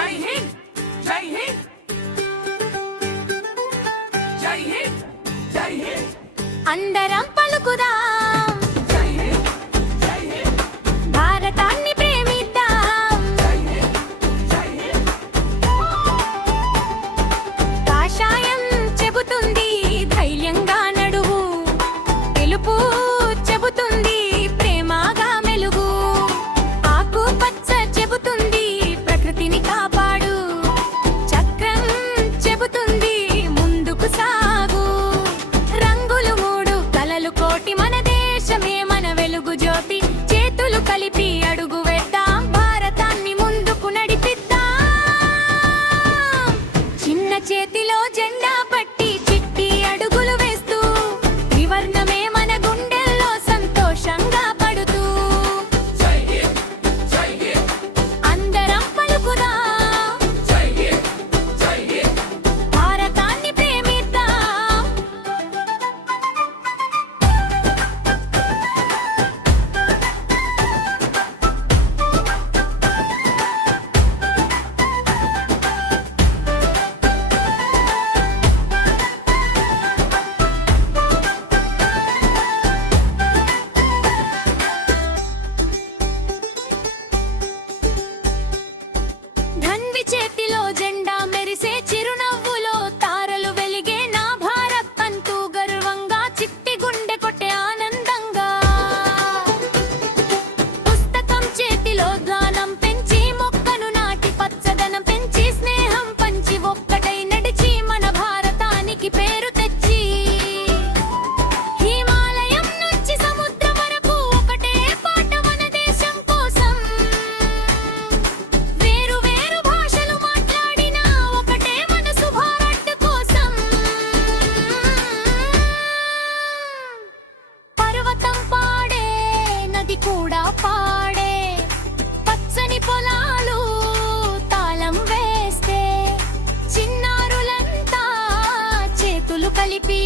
జై హింద్ జై హింద్ జై హింద్ జై హింద్ అందరం పలుకుదాం జై హింద్ జై హింద్ భారతాన్ని ప్రేమిద్దాం జై హింద్ జై హింద్ కాషాయం చెబుతుంది ధైర్యంగా నడువు తెలుపు చెబుతుంది ప్రేమగా మెలుగు ఆకుపచ్చ చెబుతుంది ప్రకృతిని కాపాడు చక్రం చెబుతుంది ముందుకు సాగు రంగులు మూడు కలలు కోటి మన దేశమే మన వెలుగు జ్యోతి చేతులు కలిపి అడుగు వేద్దాం భారతాన్ని ముందుకు నడిపిద్దాం చిన్న చేతిలో జెండా పట్టి చిట్టి అడుగులు వేస్తూ త్రివర్ణమే మన గుండెల్లో సంతోషంగా పడుతూ జై హింద్ జై హింద్ అందరం పలుకుదాం జై హింద్ జై హింద్ భారతాన్ని ప్రేమిద్దాం ధన్వి చేతిలో జెండా మెరిసే చిరునవ్వులో తారలు వెలిగే నా భారత్ అంటూ గర్వంగా చిట్టి గుండె కొట్టే ఆనందంగా పుస్తకం చేతిలో గానం పెంచి మొక్కను నాటి పచ్చదనం పెంచి స్నేహం పంచి ఒక్కటై నడిచి మన భారతానికి పేరు తెచ్చి హిమాలయం నుంచి సముద్రం వరకు ఒకటే పాట మన దేశం కోసం వేరు వేరు భాషలు మాట్లాడినా ఒకటే మనసు భారత్ కోసం పర్వతం పాడే నది కూడా పాడే పచ్చని పొలాలు తాళం వేస్తే చిన్నారులంతా చేతులు కలిపి